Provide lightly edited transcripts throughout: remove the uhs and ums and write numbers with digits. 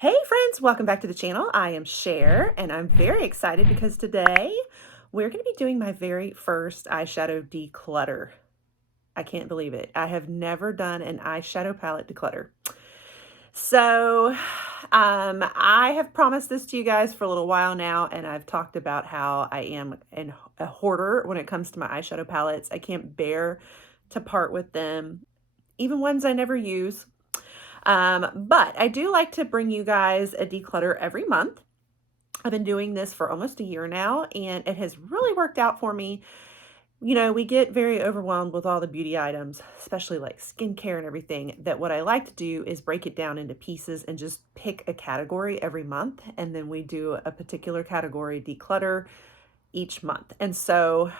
Hey friends, welcome back to the channel. I am Cher and I'm very excited because today we're going to be doing my very first eyeshadow declutter. I can't believe it. I have never done an eyeshadow palette declutter. So I have promised this to you guys for a little while now, and I've talked about how I am a hoarder when it comes to my eyeshadow palettes. I can't bear to part with them, even ones I never use. But I do like to bring you guys a declutter every month. I've been doing this for almost a year now, and it has really worked out for me. You know, we get very overwhelmed with all the beauty items, especially like skincare and everything, that what I like to do is break it down into pieces and just pick a category every month. And then we do a particular category declutter each month. And so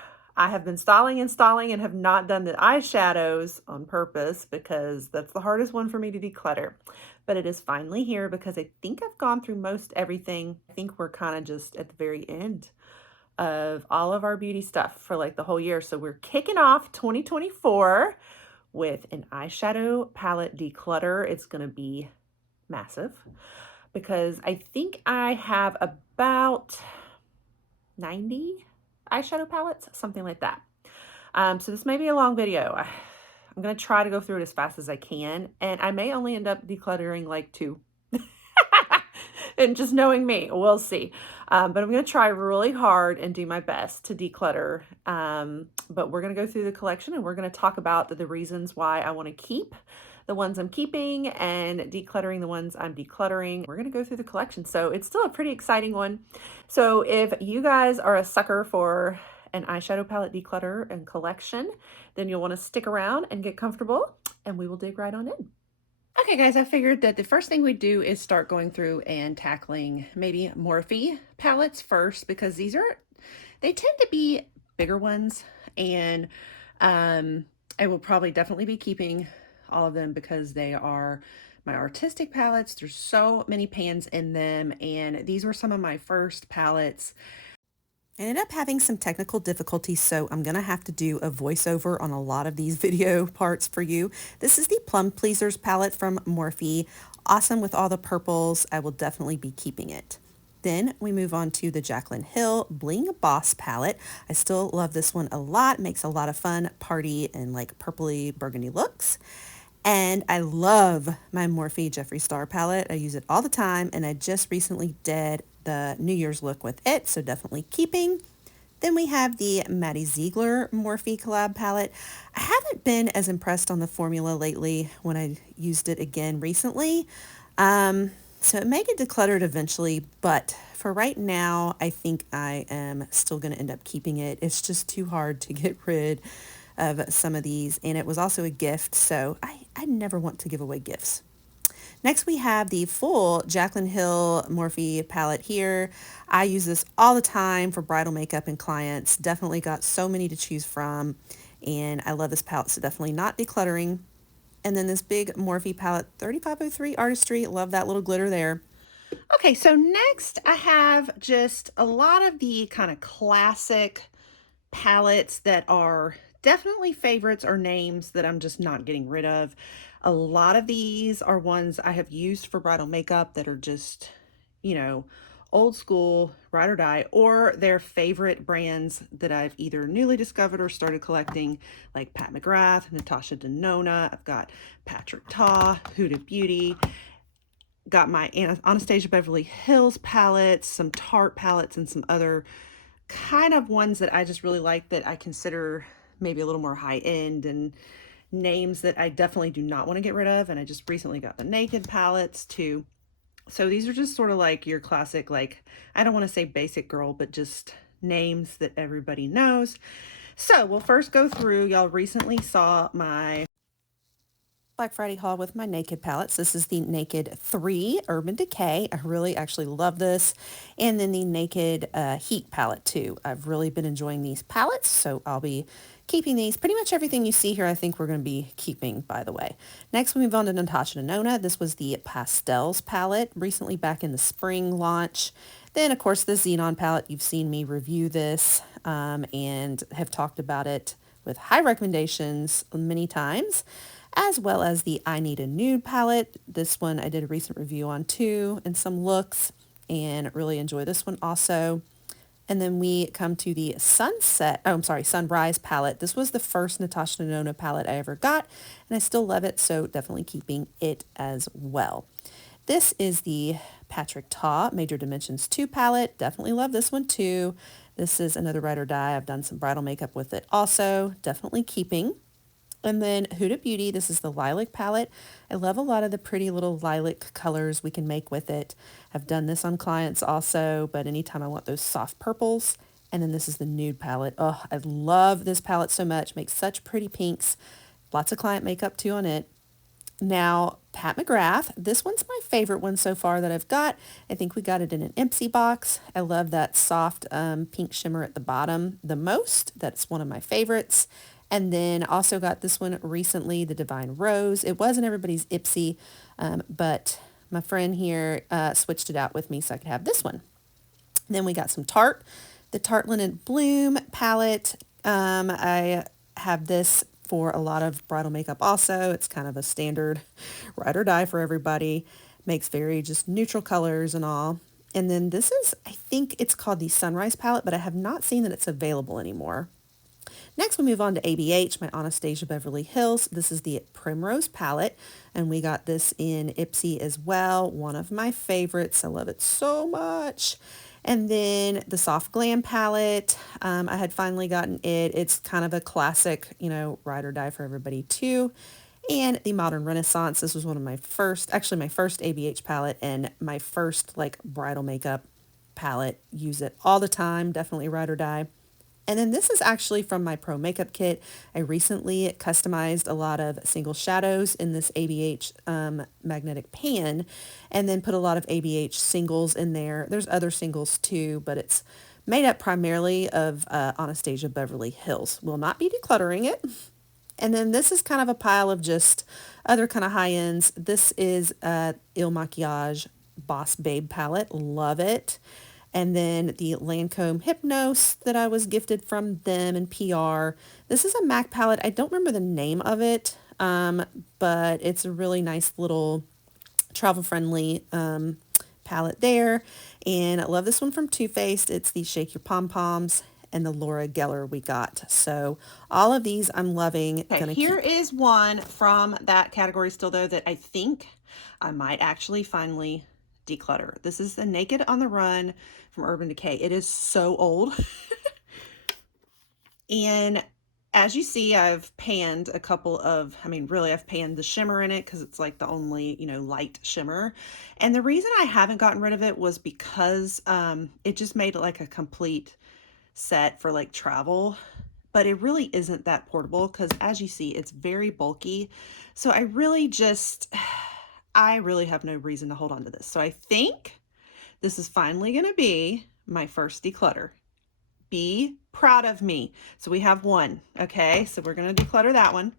I have been stalling and have not done the eyeshadows on purpose because that's the hardest one for me to declutter. But it is finally here because I think I've gone through most everything. I think we're kind of just at the very end of all of our beauty stuff for like the whole year. So we're kicking off 2024 with an eyeshadow palette declutter. It's going to be massive because I think I have about 90 eyeshadow palettes, something like that. So this may be a long video. I'm going to try to go through it as fast as I can, and I may only end up decluttering like 2. And just knowing me, we'll see. But I'm going to try really hard and do my best to declutter. But we're going to go through the collection and we're going to talk about the reasons why I want to keep the ones I'm keeping and decluttering the ones I'm decluttering. We're going to go through the collection. So it's still a pretty exciting one. So if you guys are a sucker for an eyeshadow palette declutter and collection, then you'll want to stick around and get comfortable, and we will dig right on in. Okay guys, I figured that the first thing we do is start going through and tackling maybe Morphe palettes first, because they tend to be bigger ones, and I will probably definitely be keeping all of them because they are my artistic palettes. There's so many pans in them, and these were some of my first palettes. I ended up having some technical difficulties, so I'm going to have to do a voiceover on a lot of these video parts for you. This is the Plum Pleasers palette from Morphe. Awesome with all the purples. I will definitely be keeping it. Then we move on to the Jaclyn Hill Bling Boss palette. I still love this one a lot. Makes a lot of fun party and like purpley burgundy looks. And I love my Morphe Jeffree Star palette. I use it all the time, and I just recently did the New Year's look with it, so definitely keeping. Then we have the Maddie Ziegler Morphe collab palette. I haven't been as impressed on the formula lately when I used it again recently. So it may get decluttered eventually, but for right now, I think I am still going to end up keeping it. It's just too hard to get rid of some of these, and it was also a gift, so I never want to give away gifts. Next, we have the full Jaclyn Hill Morphe palette here. I use this all the time for bridal makeup and clients. Definitely got so many to choose from, and I love this palette, so definitely not decluttering. And then this big Morphe palette, 3503 Artistry. Love that little glitter there. Okay, so next I have just a lot of the kind of classic palettes that are definitely favorites or names that I'm just not getting rid of. A lot of these are ones I have used for bridal makeup that are just, you know, old school, ride or die, or they're favorite brands that I've either newly discovered or started collecting, like Pat McGrath, Natasha Denona. I've got Patrick Ta, Huda Beauty. Got my Anastasia Beverly Hills palettes, some Tarte palettes, and some other kind of ones that I just really like that I consider maybe a little more high end, and names that I definitely do not want to get rid of. And I just recently got the Naked palettes too. So these are just sort of like your classic, like, I don't want to say basic girl, but just names that everybody knows. So we'll first go through, y'all recently saw my Black Friday haul with my Naked palettes. This is the Naked 3 Urban Decay. I really actually love this. And then the Naked Heat palette too. I've really been enjoying these palettes, so I'll be keeping these. Pretty much everything you see here I think we're going to be keeping, by the way. Next we move on to Natasha Denona. This was the Pastels palette, recently back in the spring launch. Then of course the Xenon palette. You've seen me review this and have talked about it with high recommendations many times. as well as the I Need a Nude palette. This one I did a recent review on too, and some looks, and really enjoy this one also. And then we come to the Sunrise palette. This was the first Natasha Denona palette I ever got, and I still love it, so definitely keeping it as well. This is the Patrick Ta Major Dimensions 2 palette. Definitely love this one too. This is another Ride or Die. I've done some bridal makeup with it also. Definitely keeping. And then Huda Beauty, this is the Lilac palette. I love a lot of the pretty little lilac colors we can make with it. I've done this on clients also, but anytime I want those soft purples. And then this is the Nude palette. Oh, I love this palette so much. Makes such pretty pinks. Lots of client makeup too on it. Now, Pat McGrath, this one's my favorite one so far that I've got. I think we got it in an Ipsy box. I love that soft pink shimmer at the bottom the most. That's one of my favorites. And then also got this one recently, the Divine Rose. It wasn't everybody's Ipsy, but my friend here switched it out with me so I could have this one. Then we got some Tarte, the Tarte Linen Bloom palette. I have this for a lot of bridal makeup also. It's kind of a standard ride or die for everybody. Makes very just neutral colors and all. And then this is, I think it's called the Sunrise palette, but I have not seen that it's available anymore. Next, we move on to ABH, my Anastasia Beverly Hills. This is the Primrose palette, and we got this in Ipsy as well. One of my favorites. I love it so much. And then the Soft Glam palette, I had finally gotten it. It's kind of a classic, ride or die for everybody too. And the Modern Renaissance, this was one of my first, actually my first ABH palette and my first bridal makeup palette. Use it all the time, definitely ride or die. And then this is actually from my Pro Makeup Kit. I recently customized a lot of single shadows in this ABH magnetic pan and then put a lot of ABH singles in there. There's other singles too, but it's made up primarily of Anastasia Beverly Hills. Will not be decluttering it. And then this is kind of a pile of just other kind of high ends. This is Il Makiage Boss Babe palette. Love it. And then the Lancome Hypnose that I was gifted from them in PR. This is a MAC palette. I don't remember the name of it, but it's a really nice little travel-friendly palette there. And I love this one from Too Faced. It's the Shake Your Pom Poms and the Laura Geller we got. So all of these I'm loving. Okay, here is one from that category still though that I think I might actually finally declutter. This is the Naked on the Run from Urban Decay. It is so old. And as you see, I've panned a couple of, really I've panned the shimmer in it because it's like the only, light shimmer. And the reason I haven't gotten rid of it was because it just made it like a complete set for travel. But it really isn't that portable because as you see, it's very bulky. So I really have no reason to hold on to this. So I think this is finally going to be my first declutter. Be proud of me. So we have one. Okay, so we're going to declutter that one.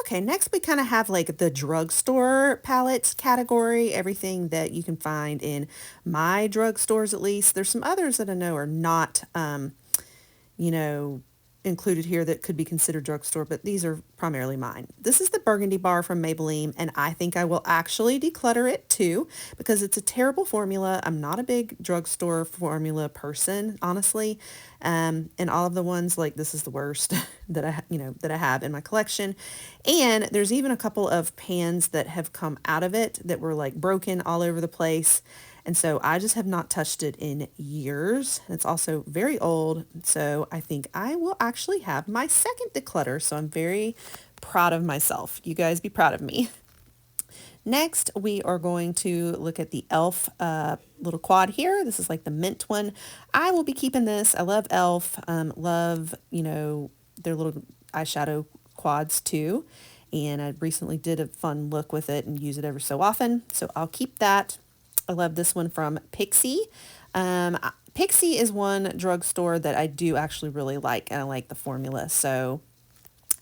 Okay, next we kind of have the drugstore palettes category, everything that you can find in my drugstores at least. There's some others that I know are not, included here that could be considered drugstore, but these are primarily mine. This is the Burgundy Bar from Maybelline, and I think I will actually declutter it too because it's a terrible formula. I'm not a big drugstore formula person, honestly. And all of the ones this is the worst that I have in my collection. And there's even a couple of pans that have come out of it that were broken all over the place. And so I just have not touched it in years. It's also very old. So I think I will actually have my second declutter. So I'm very proud of myself. You guys be proud of me. Next, we are going to look at the e.l.f. Little quad here. This is the mint one. I will be keeping this. I love e.l.f. Love, their little eyeshadow quads too. And I recently did a fun look with it and use it ever so often. So I'll keep that. I love this one from Pixie. Pixie is one drugstore that I do actually really like, and I like the formula. So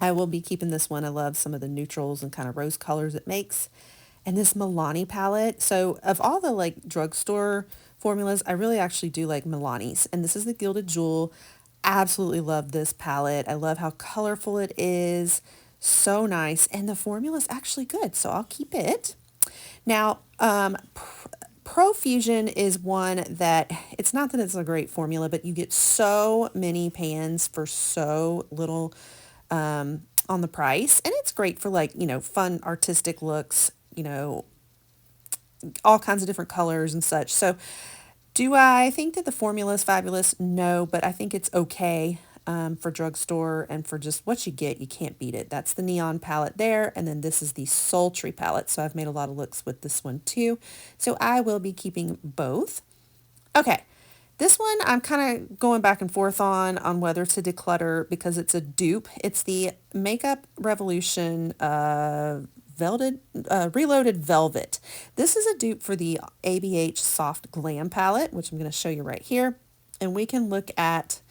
I will be keeping this one. I love some of the neutrals and kind of rose colors it makes. And this Milani palette. So of all the drugstore formulas, I really actually do like Milani's. And this is the Gilded Jewel. Absolutely love this palette. I love how colorful it is. So nice. And the formula is actually good, so I'll keep it. Now, Profusion is one that, it's not that it's a great formula, but you get so many pans for so little on the price. And it's great for like, fun artistic looks, all kinds of different colors and such. So do I think that the formula is fabulous? No, but I think it's okay for drugstore and for just what you get. You can't beat it. That's the neon palette there. And then this is the sultry palette. So I've made a lot of looks with this one too. So I will be keeping both. Okay. This one I'm kind of going back and forth on whether to declutter because it's a dupe. It's the Makeup Revolution Reloaded Velvet. This is a dupe for the ABH Soft Glam palette, which I'm going to show you right here. And we can look at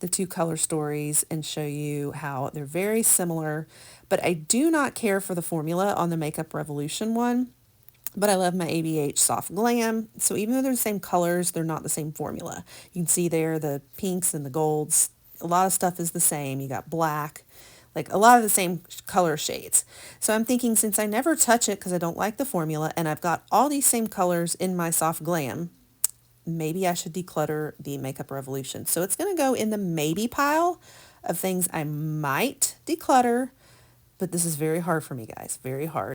the two color stories and show you how they're very similar. But I do not care for the formula on the Makeup Revolution one. But I love my ABH Soft Glam. So even though they're the same colors, they're not the same formula. You can see there the pinks and the golds. A lot of stuff is the same. You got black, like a lot of the same color shades. So I'm thinking since I never touch it because I don't like the formula and I've got all these same colors in my Soft Glam, maybe I should declutter the Makeup Revolution. So it's going to go in the maybe pile of things I might declutter, but this is very hard for me, guys. Very hard.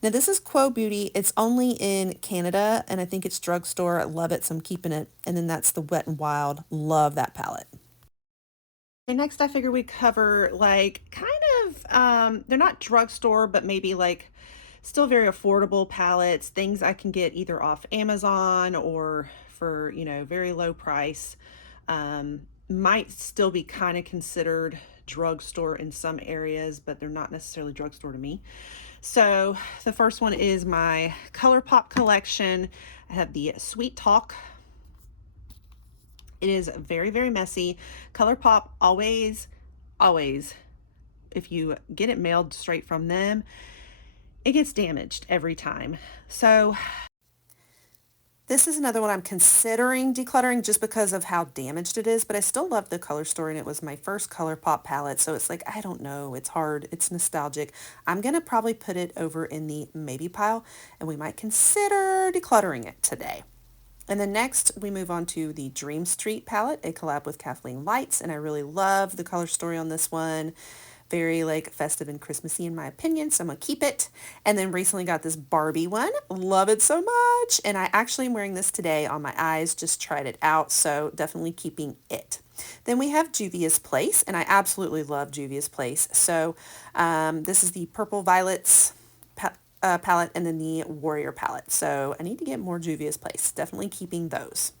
Now this is Quo Beauty. It's only in Canada and I think it's drugstore. I love it, so I'm keeping it. And then that's the Wet n Wild. Love that palette. And next, I figure we cover like kind of, they're not drugstore, but maybe like still very affordable palettes, things I can get either off Amazon or for, very low price. Might still be kind of considered drugstore in some areas, but they're not necessarily drugstore to me. So the first one is my ColourPop collection. I have the Sweet Talk. It is very, very messy. ColourPop always, if you get it mailed straight from them, it gets damaged every time. So This is another one I'm considering decluttering just because of how damaged it is, but I still love the color story and it was my first ColourPop palette. So it's like, I don't know, it's hard, it's nostalgic. I'm going to probably put it over in the maybe pile and we might consider decluttering it today. And then next we move on to the Dream Street palette, a collab with Kathleen Lights, and I really love the color story on this one. Very like festive and Christmassy in my opinion, so I'm gonna keep it. And then recently got this Barbie one. Love it so much. And I actually am wearing this today on my eyes, just tried it out, so definitely keeping it. Then we have Juvia's Place, and I absolutely love Juvia's Place. So this is the Purple Violets palette and then the Warrior palette. So I need to get more Juvia's Place. Definitely keeping those.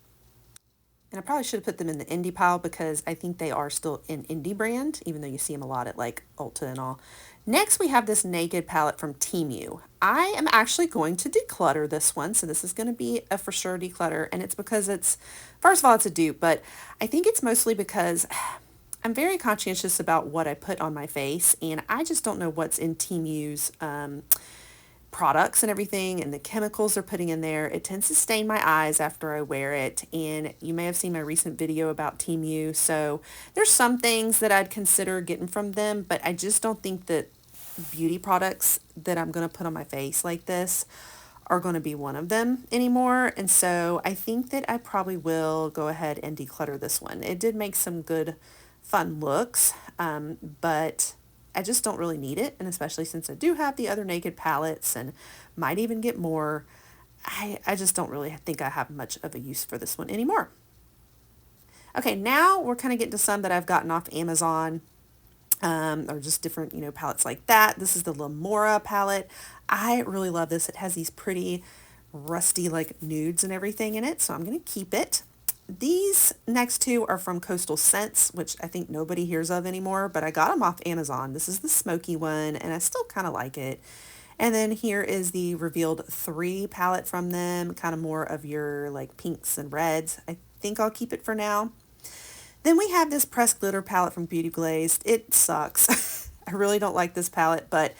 And I probably should have put them in the indie pile because I think they are still an indie brand, even though you see them a lot at like Ulta and all. Next, we have this Naked palette from Temu. I am actually going to declutter this one. So this is going to be a for sure declutter. And it's because it's, first of all, it's a dupe, but I think it's mostly because I'm very conscientious about what I put on my face. And I just don't know what's in Temu's products and everything and the chemicals they're putting in there. It tends to stain my eyes after I wear it, and you may have seen my recent video about Temu, so there's some things that I'd consider getting from them, but I just don't think that beauty products that I'm going to put on my face like this are going to be one of them anymore. And so I think that I probably will go ahead and declutter this one. It did make some good fun looks, but I just don't really need it, and especially since I do have the other Naked palettes and might even get more, I just don't really think I have much of a use for this one anymore. Okay, now we're kind of getting to some that I've gotten off Amazon, or just different, palettes like that. This is the Lamora palette. I really love this. It has these pretty rusty like nudes and everything in it, so I'm going to keep it. These next two are from Coastal Scents, which I think nobody hears of anymore, but I got them off Amazon. This is the smoky one, and I still kind of like it. And then here is the Revealed 3 palette from them, kind of more of your like pinks and reds. I think I'll keep it for now. Then we have this Pressed Glitter palette from Beauty Glazed. It sucks. I really don't like this palette, but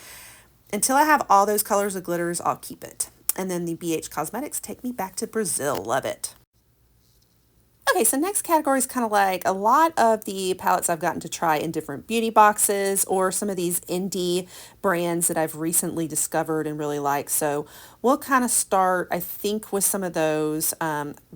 until I have all those colors of glitters, I'll keep it. And then the BH Cosmetics Take Me Back to Brazil. Love it. Okay, so next category is kind of like a lot of the palettes I've gotten to try in different beauty boxes or some of these indie brands that I've recently discovered and really like. So we'll kind of start, I think, with some of those.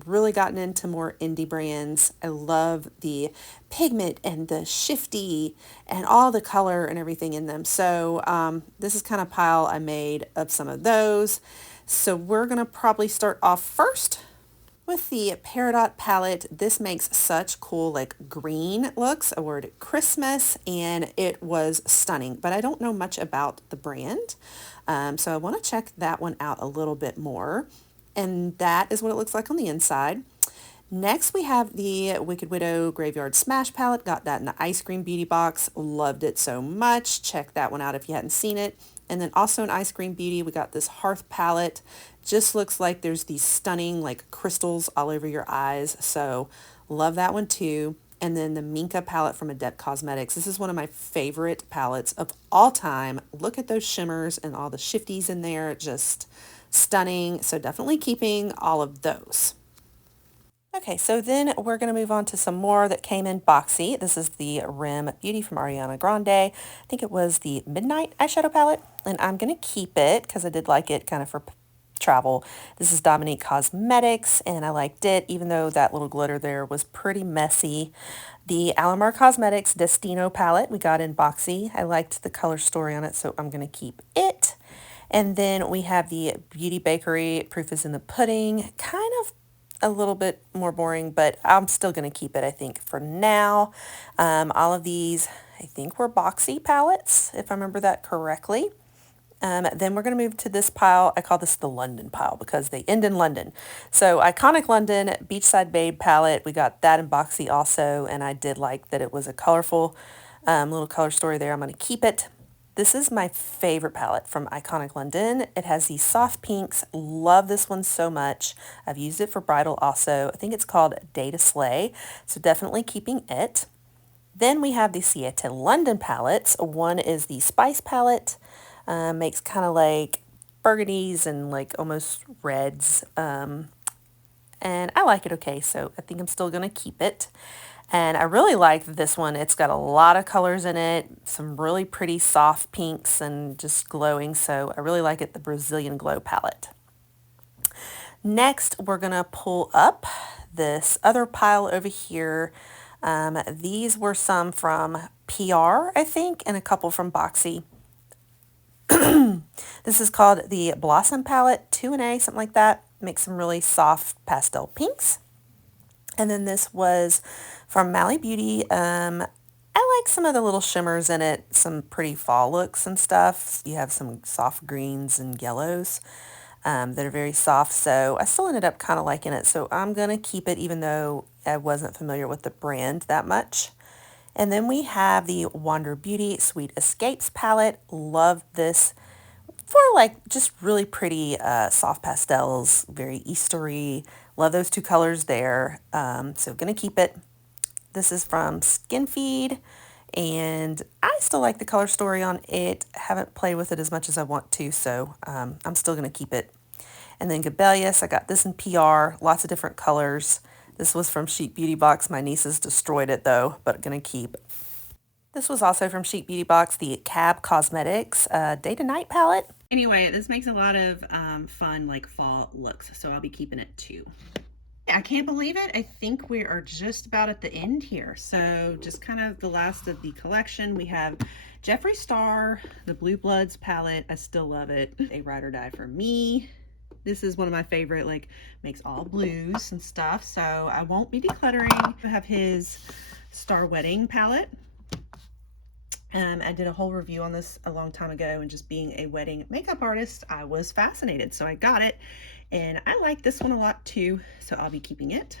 Really gotten into more indie brands. I love the pigment and the shifty and all the color and everything in them. So this is kind of pile I made of some of those. So we're going to probably start off first with the Peridot palette. This makes such cool like green looks, a word Christmas, and it was stunning, but I don't know much about the brand. So I want to check that one out a little bit more. And that is what it looks like on the inside. Next, we have the Wicked Widow Graveyard Smash palette. Got that in the Ice Cream Beauty box. Loved it so much. Check that one out if you hadn't seen it. And then also in Ice Cream Beauty, we got this Hearth palette. Just looks like there's these stunning like crystals all over your eyes. So love that one too. And then the Minka palette from Adept Cosmetics. This is one of my favorite palettes of all time. Look at those shimmers and all the shifties in there. Just stunning. So definitely keeping all of those. Okay, so then we're going to move on to some more that came in boxy. This is the Rim Beauty from Ariana Grande. I think it was the Midnight eyeshadow palette, and I'm going to keep it because I did like it kind of for travel. This is Dominique Cosmetics, and I liked it, even though that little glitter there was pretty messy. The Alamar Cosmetics Destino palette we got in boxy. I liked the color story on it, so I'm going to keep it. And then we have the Beauty Bakery Proof is in the Pudding. Kind of a little bit more boring, but I'm still going to keep it, I think, for now. All of these, I think, were boxy palettes, if I remember that correctly. Then we're going to move to this pile. I call this the London pile because they end in London. So Iconic London Beachside Babe palette. We got that in boxy also, and I did like that it was a colorful little color story there. I'm going to keep it. This is my favorite palette from Iconic London. It has these soft pinks. Love this one so much. I've used it for bridal also. I think it's called Day to Slay, so definitely keeping it. Then we have the Siete London palettes. One is the Spice palette. Makes kind of like burgundies and like almost reds. And I like it okay, so I think I'm still going to keep it. And I really like this one. It's got a lot of colors in it, some really pretty soft pinks and just glowing. So I really like it, the Brazilian Glow palette. Next, we're going to pull up this other pile over here. These were some from PR, I think, and a couple from Boxy. This is called the Blossom palette, 2A, something like that. Makes some really soft pastel pinks. And then this was from Mally Beauty. I like some of the little shimmers in it, some pretty fall looks and stuff. You have some soft greens and yellows that are very soft. So I still ended up kind of liking it. So I'm going to keep it even though I wasn't familiar with the brand that much. And then we have the Wander Beauty Sweet Escapes palette. Love this for like just really pretty soft pastels, very Eastery. Love those two colors there. So gonna keep it. This is from Skin Feed, and I still like the color story on it. Haven't played with it as much as I want to, so I'm still gonna keep it. And then Gabellius, I got this in PR, lots of different colors. This was from Chic Beauty Box. My nieces destroyed it though, but gonna keep. This was also from Chic Beauty Box, the Cab Cosmetics Day to Night palette. Anyway, this makes a lot of fun like fall looks, so I'll be keeping it too. I can't believe it. I think we are just about at the end here. So just kind of the last of the collection. We have Jeffree Star, the Blue Bloods palette. I still love it. A ride or die for me. This is one of my favorite, like makes all blues and stuff. So I won't be decluttering. I have his Star Wedding palette. I did a whole review on this a long time ago, and just being a wedding makeup artist, I was fascinated. So I got it, and I like this one a lot too, so I'll be keeping it.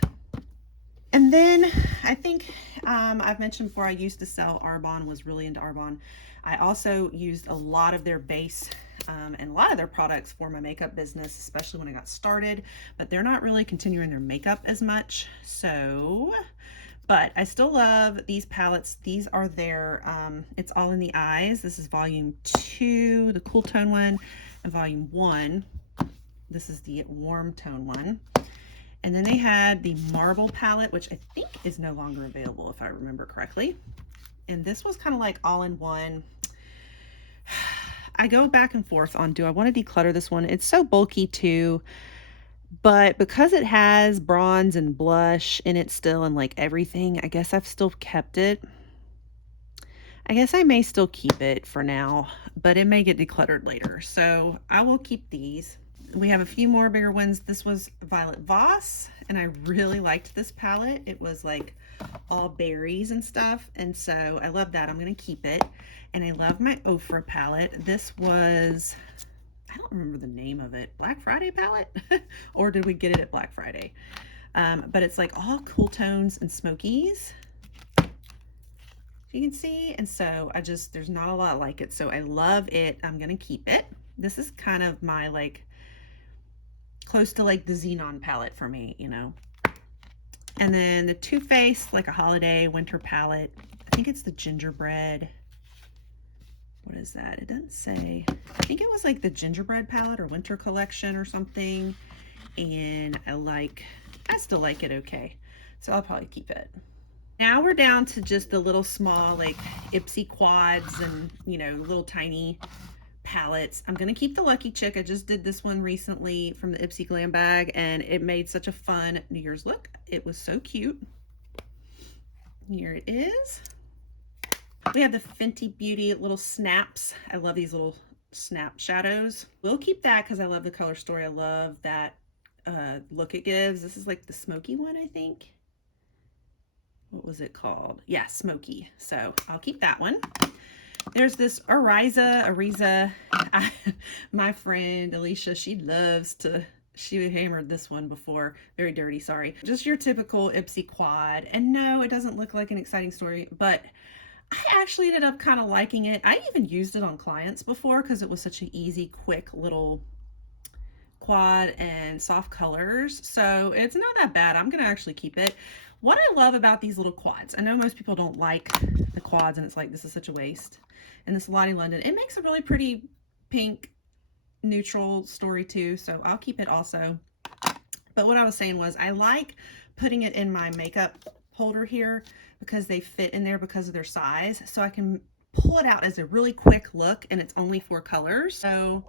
And then I think I've mentioned before, I used to sell Arbonne, was really into Arbonne. I also used a lot of their base and a lot of their products for my makeup business, especially when I got started, but they're not really continuing their makeup as much. So but I still love these palettes. These are their, it's all in the eyes. This is volume 2, the cool tone one, and volume 1. This is the warm tone one. And then they had the marble palette, which I think is no longer available if I remember correctly. And this was kind of like all in one. I go back and forth on, do I want to declutter this one? It's so bulky too, but because it has bronze and blush in it still and like everything, I guess I've still kept it. I guess I may still keep it for now, but it may get decluttered later. So I will keep these. We have a few more bigger ones. This was Violet Voss, and I really liked this palette. It was like all berries and stuff, and so I love that. I'm going to keep it. And I love my Ofra palette. This was, I don't remember the name of it, Black Friday palette? Or did we get it at Black Friday? But it's like all cool tones and smokies, you can see. And so there's not a lot like it. So I love it. I'm going to keep it. This is kind of my like close to like the Xenon palette for me, you know. And then the Too Faced, like a holiday winter palette. I think it's the gingerbread. What is that? It doesn't say. I think it was like the gingerbread palette or winter collection or something. And I still like it okay. So I'll probably keep it. Now we're down to just the little small like Ipsy quads and, you know, little tiny palettes. I'm going to keep the Lucky Chick. I just did this one recently from the Ipsy Glam Bag, and it made such a fun New Year's look. It was so cute. Here it is. We have the Fenty Beauty little snaps. I love these little snap shadows. We'll keep that because I love the color story. I love that look it gives. This is like the smoky one, I think. What was it called? Yeah, smoky. So I'll keep that one. There's this Ariza. My friend Alicia, she hammered this one before. Very dirty, sorry. Just your typical Ipsy quad. And no, it doesn't look like an exciting story, but I actually ended up kind of liking it. I even used it on clients before because it was such an easy, quick little quad and soft colors. So it's not that bad. I'm going to actually keep it. What I love about these little quads, I know most people don't like the quads and it's like, this is such a waste. And this Lottie London, it makes a really pretty pink neutral story too. So I'll keep it also. But what I was saying was I like putting it in my makeup holder here because they fit in there because of their size. So I can pull it out as a really quick look, and it's only 4 colors. So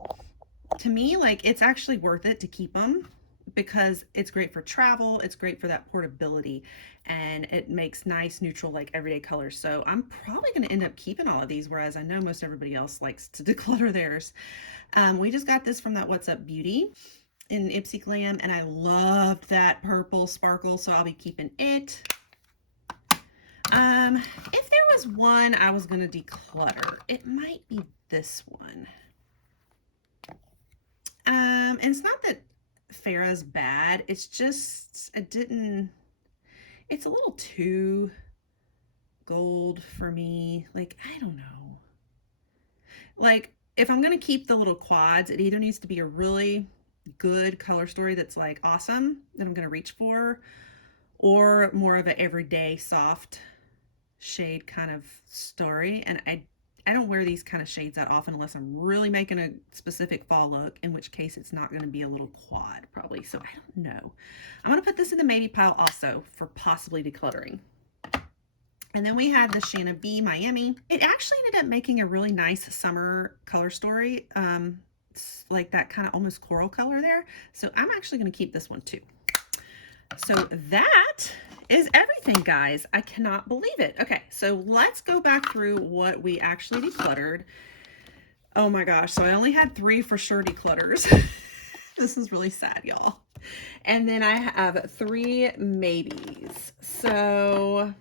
to me, like, it's actually worth it to keep them because it's great for travel. It's great for that portability, and it makes nice neutral like everyday colors. So I'm probably going to end up keeping all of these, whereas I know most everybody else likes to declutter theirs. We just got this from that What's Up Beauty in Ipsy Glam, and I loved that purple sparkle, so I'll be keeping it. If there was one I was going to declutter, it might be this one. And it's not that Farrah's bad. It's just, it's a little too gold for me. Like, I don't know. Like, if I'm going to keep the little quads, it either needs to be a really good color story that's like awesome that I'm going to reach for, or more of an everyday soft shade kind of story. And I don't wear these kind of shades that often unless I'm really making a specific fall look, in which case it's not going to be a little quad probably. So I don't know. I'm going to put this in the maybe pile also for possibly decluttering. And then we had the Shanna B Miami. It actually ended up making a really nice summer color story. Like that kind of almost coral color there. So I'm actually going to keep this one too. So that is everything, guys. I cannot believe it. Okay, so let's go back through what we actually decluttered. Oh my gosh, so I only had 3 for sure declutters. This is really sad, y'all. And then I have 3 maybes. So,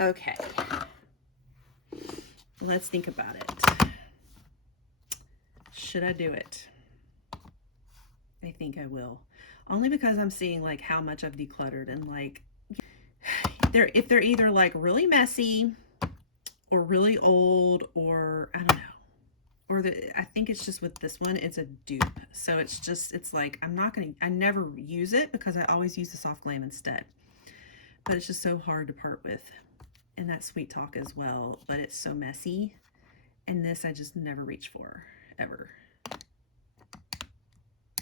okay. Let's think about it. Should I do it? I think I will. Only because I'm seeing like how much I've decluttered, and like if they're either like really messy or really old, or I don't know, or I think it's just with this one, it's a dupe. So it's like I never use it because I always use the Soft Glam instead. But it's just so hard to part with. And that Sweet Talk as well, but it's so messy. And this I just never reach for, ever.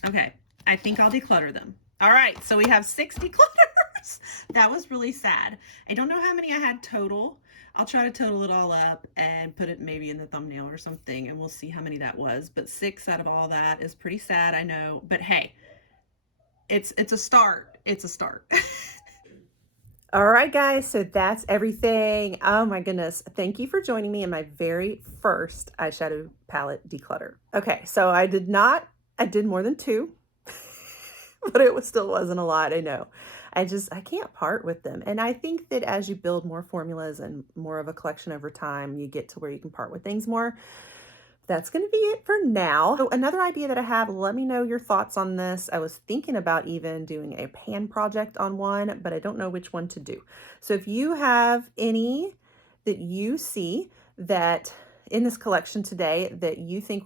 Okay, I think I'll declutter them. All right, so we have 6 declutters. That was really sad. I don't know how many I had total. I'll try to total it all up and put it maybe in the thumbnail or something, and we'll see how many that was. But 6 out of all that is pretty sad, I know. But hey, it's a start. It's a start. All right, guys, so that's everything. Oh my goodness. Thank you for joining me in my very first eyeshadow palette declutter. Okay, so I did more than 2, but it still wasn't a lot, I know. I can't part with them. And I think that as you build more formulas and more of a collection over time, you get to where you can part with things more. That's going to be it for now. So another idea that I have, let me know your thoughts on this. I was thinking about even doing a pan project on one, but I don't know which one to do. So if you have any that you see that in this collection today that you think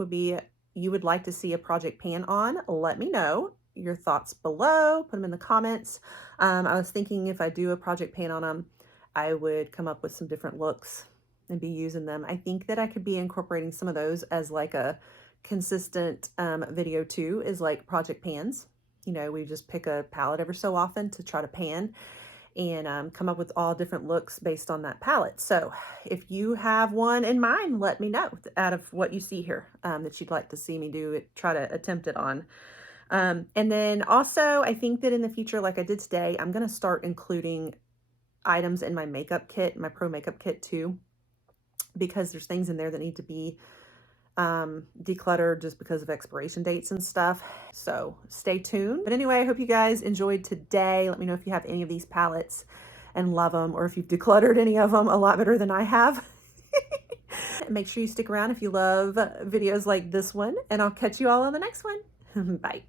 you would like to see a project pan on, let me know your thoughts below, put them in the comments. I was thinking if I do a project pan on them, I would come up with some different looks and be using them. I think that I could be incorporating some of those as like a consistent video too, is like project pans. You know, we just pick a palette every so often to try to pan and come up with all different looks based on that palette. So if you have one in mind, let me know out of what you see here that you'd like to see me do it, try to attempt it on. And then also, I think that in the future, like I did today, I'm going to start including items in my makeup kit, my pro makeup kit too, because there's things in there that need to be decluttered just because of expiration dates and stuff. So stay tuned. But anyway, I hope you guys enjoyed today. Let me know if you have any of these palettes and love them, or if you've decluttered any of them a lot better than I have. Make sure you stick around if you love videos like this one, and I'll catch you all on the next one. Bye.